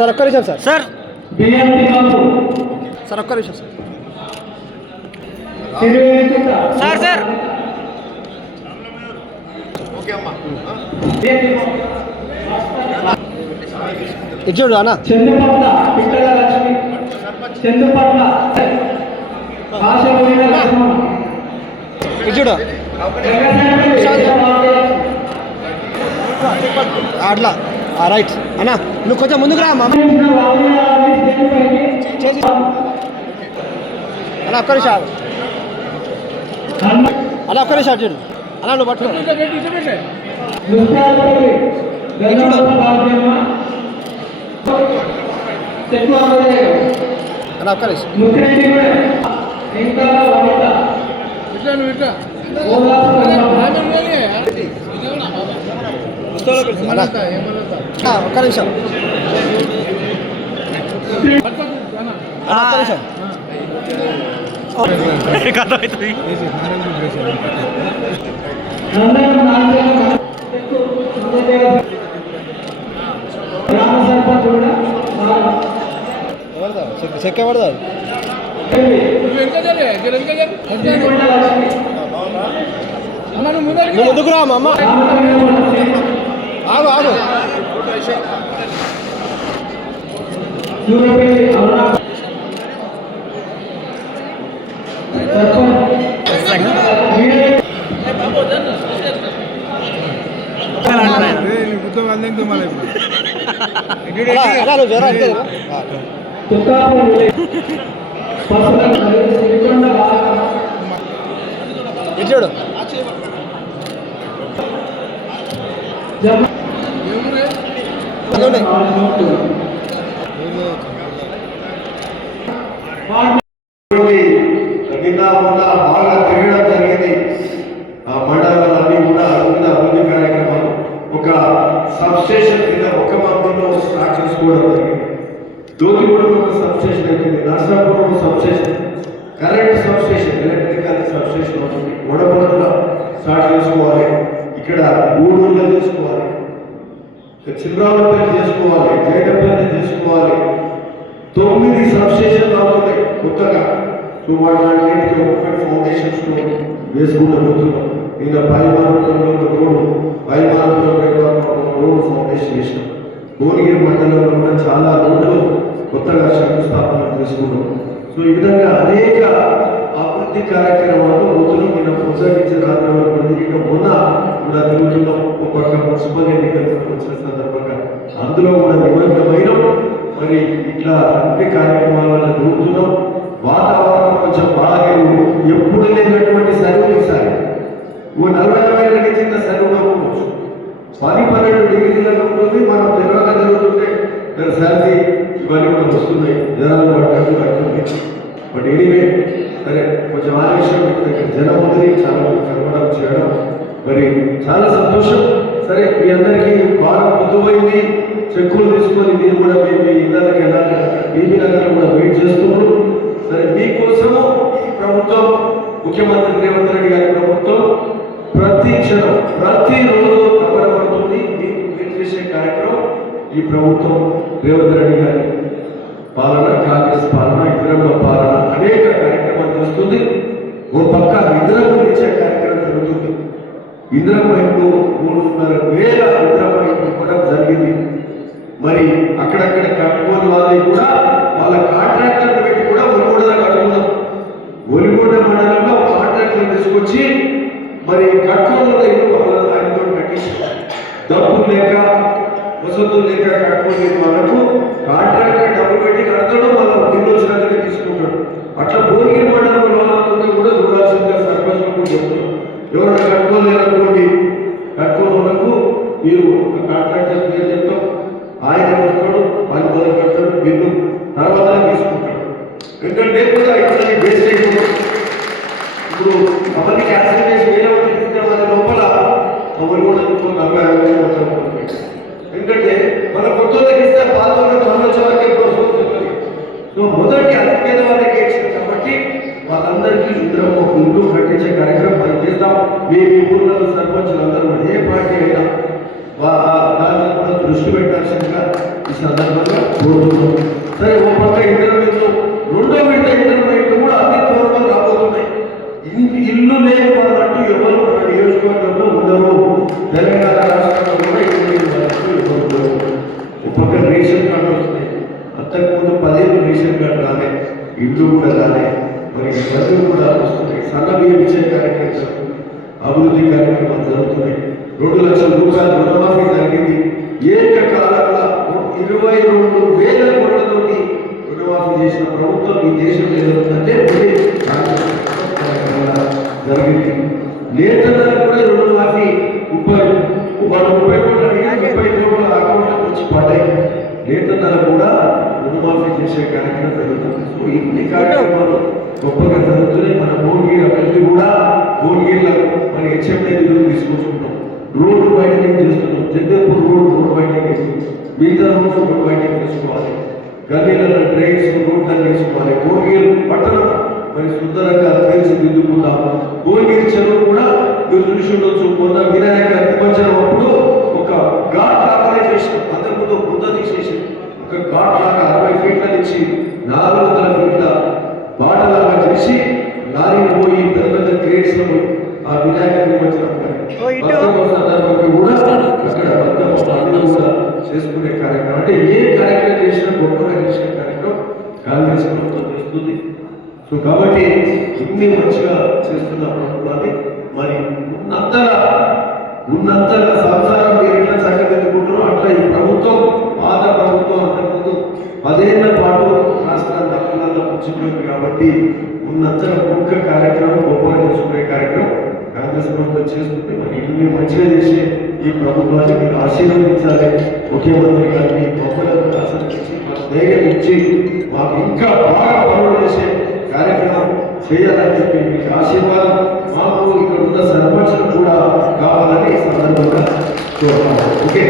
Sir ఒక్క నిమిషం sir. Sir sir ఒక్క నిమిషం సార్. సార్ సార్ ఇది చూడు అన్న. చందుపట్ల పిట్టల లక్ష్మి, చందుపట్ల ఆశపోయిన లక్ష్మణ్, ఇది చూడు అట్లా రైట్ అన్న. నువ్వు కొంచెం ముందుకు రా మామ. చేసి అలా ఒక్క నిమిషం అలా ఒక్క నిమిషం చూడు అలా నువ్వు పట్టుకో. అలా ఒక్క నిమిషం. ఒక్క నిమిషం ఒక్క నిమిషం. చెక్క పడదా నువ్వు ముందుకు రా మా అమ్మ. ఆగు ఆగు. చూడు బాగా తిరగడం జరిగింది. ఆ మండలాలన్నీ కూడా అభివృద్ధి కార్యక్రమాలు ఒక సబ్స్టేషన్ కింద ఒక మందిలో స్టార్ట్ చేసుకోవడం జరిగింది. దోతిగూడలో ఒక సబ్స్టేషన్ అవుతుంది, నర్సాపూర్లో substation, current substation, electrical substation అవుతుంది. వడపల్లిలో స్టార్ట్ చేసుకోవాలి, ఇక్కడ గూడూరులో చేసుకోవాలి, చిన్నరావుపల్లి చేసుకోవాలి, జైటపల్లి చేసుకోవాలి. 9 సబ్స్టేషన్లు అవుతున్నాయి కొత్తగా. సో వాటికి ఒకటి ఫౌండేషన్స్ వేసుకుంటూ పోతున్నాం. ఇలా పైమానపురంలో రోడ్డు, పైమానపురం రోడ్డు ఫౌండేషన్ చేసినాం. భువనగిరి మండలంలో కూడా చాలా రోడ్లు కొత్తగా శంకుస్థాపన చేసుకున్నాం. సో ఈ విధంగా అనేక అభివృద్ధి కార్యక్రమాలు రోజులు నేను ప్రోత్సహించిన కార్యక్రమాలు మొన్న కూడా తిరుగుతున్నాం. ఒక పక్క మున్సిపల్ ఎన్నికలు వచ్చిన సందర్భంగా అందులో కూడా నిమగ్నమైన మరి ఇట్లా అన్ని కార్యక్రమాల వల్ల తిరుగుతున్నాం. వాతావరణం కొంచెం బాగా ఎప్పుడు లేనటువంటి సరువులు ఈసారి 40 నుంచి ఇంత సరువు అవ్వచ్చు. 10-12 డిగ్రీలలో ఉంటుంది. మనం తెరవక జరుగుతుంటే సర్ది ఇవన్నీ కూడా వస్తున్నాయి, జనాలు పడుతుంది. బట్ ఎనీవే సరే, కొంచెం ఆలస్యం జనం ఉంది, చాలా మంది కలవడం చేయడం మరి చాలా సంతోషం. సరే, మీ అందరికీ బాగా పొద్దుపోయింది. చెక్కులు తీసుకొని మీరు కూడా మీ ఇళ్ళకి వెళ్ళాలి. బీబీ నగర్లో కూడా వెయిట్ చేస్తున్నారు. సరే, మీకోసము ఈ ప్రభుత్వం, ముఖ్యమంత్రి రేవంత్ రెడ్డి గారి ప్రభుత్వం ప్రతి క్షణం ప్రతిరోజు తప్పనపడుతుంది. మీరు చేసే కార్యక్రమం ఈ ప్రభుత్వం రేవంత్ రెడ్డి గారి పాలన, కాంగ్రెస్ పాలన, ఇందిరమ్మ పాలన అనేక కార్యక్రమాలు చేస్తుంది. ఓ పక్క ఇందిరమ్మ ఇచ్చే కార్యక్రమం జరుగుతుంది. ఇందిరమ్మ ఇంట్లో 3,500 ఇందిరమ్మ ఇంట్లో ఇవ్వడం జరిగింది. మరి అక్కడక్కడ కట్టుకోని వాళ్ళకి కూడా వాళ్ళ కాంట్రాక్టర్లు పెట్టి కూడా ఒలిగొండ కడుతున్నాం. ఒలిగొండ మండలంలో కాంట్రాక్టర్లు తీసుకొచ్చి మరి కట్టుకోని ఇల్లు ఆయనతో కట్టించి డబ్బులు లేక వసతులు లేక కట్టుకోని వాళ్ళకు కాంట్రాక్టర్ డబ్బులు పెట్టి కడతాడు, వాళ్ళ ఇల్లు వచ్చినందుకే తీసుకుంటాడు. అట్లా భువనగిరి మండలంలో వాళ్ళందరినీ కూడా చూడాల్సిందిగా సర్పంచులకు చెప్తున్నాం. ఎవరైనా కట్టుకోలేదనుకోండి, కట్టుకోని వాళ్ళకు మీరు కాంట్రాక్టర్ పేరు చెప్తాం, ఆయన వస్తాడు, పని మొదలు పెడతాడు, బిల్లు తర్వాత తీసుకుంటాడు. ఎందుకంటే కూడా ఇతని బేస్ ఇప్పుడు అవన్నీ క్యాన్సిల్ చేసి వేరే వాళ్ళ లోపల అవన్నీ కూడా 40-50 ఎందుకంటే మన కొత్త ఇస్తే పాత సంవత్సరం వరకు సో మొదటి అతిపేద వాళ్ళకి ఇచ్చింది కాబట్టి వాళ్ళందరికీ ఇంద్రమ్మ ఇల్లు కట్టించే కార్యక్రమం మనం చేద్దాం. మీ ఊళ్ళో సర్పంచులు అందరూ ఏ పార్టీ అయినా దాని దృష్టి పెట్టాల్సిందిగా ఈ సందర్భంగా కోరుతున్నాం. సరే, ఓ పక్క ఇంటర్వ్యూలు, రెండో విడత ఇంటర్వ్యూలు కూడా అతి త్వరలో రాబోతున్నాయి. ఇల్లు లేని వాళ్ళంటూ ఎవరు మన నియోజకవర్గంలో ఉండరు. తెలంగాణ రాష్ట్రంలో కూడా ఇల్లు లేని వాళ్ళంటూ ఎవరు ఉండరు. ఒక పక్క రేషన్ కార్డు వస్తున్నాయి. అంతకుముందు 10 ఏళ్ళు రేషన్ కార్డు రాలే, ఇల్లు కూడా రాలే. మరి ప్రజలు కూడా వస్తున్నాయి. సన్న బియ్యం ఇచ్చే కార్యక్రమాలు, అభివృద్ధి కార్యక్రమాలు జరుగుతున్నాయి. 2 లక్షల రూపాయల రుణమాఫీ జరిగింది. ఏకకాలంలో 22,000 కోట్లతోటి రుణమాఫీ చేసిన ప్రభుత్వం ఈ దేశం ఏదంటే జరిగింది. నేతలకు కూడా రుణమాఫీ 30 కోట్ల 30 కోట్ల అకౌంట్లకు వచ్చి పడ్డాయి. నేతలకు కూడా రుణమాఫీ చేసే కార్యక్రమం జరుగుతుంది. సో ఇన్ని కార్యక్రమాలు గొప్పగా జరుగుతున్నాయి. మన భువనగిరి అభివృద్ధి కూడా భువనగిరిలో మన హెచ్ఎంఐ నిధులు తీసుకొచ్చుకుంటాం. రోడ్డు వైడనింగ్ చేస్తున్నాం. జగదేపూర్ రోడ్ వైడనింగ్ చేస్తున్నాం. మిగతా రోడ్ వైడనింగ్ చేసుకోవాలి. గల్లీలలో డ్రైన్స్ రోడ్లను వేసుకోవాలి. భువనగిరి పట్టణం మరి సుందరంగా తీర్చిదిద్దుకుందాం. భువనగిరి చెరువు కూడా మీరు చూసి ఉండొచ్చు. కొంత వినాయక నిమజ్జనం అప్పుడు ఒక ఘాట్ లాగానే చేసాం. అంతకుముందు బుద్ధ తీసేసి ఒక ఘాట్ లాగా 60 ఫీట్ల నుంచి 400 ఫీట్ల బాటలాగా చేసి లారీని పోయి పెద్ద పెద్ద క్రేట్స్ లో ఆ వినాయక నిమజ్జనం సందర్భంగా కూడా అక్కడ కూడా చేసుకునే కార్యక్రమం. అంటే ఏ కార్యక్రమం చేసినా గొప్పగా చేసిన కార్యక్రమం కాంగ్రెస్ ప్రభుత్వం చేస్తుంది. సో కాబట్టి ఇన్ని మంచిగా చేస్తున్న ప్రభుత్వాన్ని మరి ఉన్నంతగా సంసారం మీరు ఎట్లా చక్కదిద్దుకుంటారో అట్లా ఈ ప్రభుత్వం, పాత ప్రభుత్వం అంతకుముందు 10 ఏళ్ల పాటు రాష్ట్రాన్ని అప్పులలో పుచ్చిపోయింది. కాబట్టి ఉన్నంతగా ముఖ్య కార్యక్రమం గొప్పగా చేసుకునే కార్యక్రమం కాంగ్రెస్ ప్రభుత్వం చేస్తుంది. మరి ఇన్ని మంచిగా చేసే ఈ ప్రభుత్వాన్ని మీరు ఆశీర్వదించాలి. ముఖ్యమంత్రి గారిని గొప్పలను ఆశీర్వదించి మాకు ధైర్యం ఇచ్చి మాకు ఇంకా బాగా పనులు చేసే కార్యక్రమం చేయాలని చెప్పి మీకు ఆశీర్వాదం మాకు ఇక్కడ ఉన్న సర్పంచులు కూడా కావాలని సందర్భంగా కోరుతాము. ఓకే,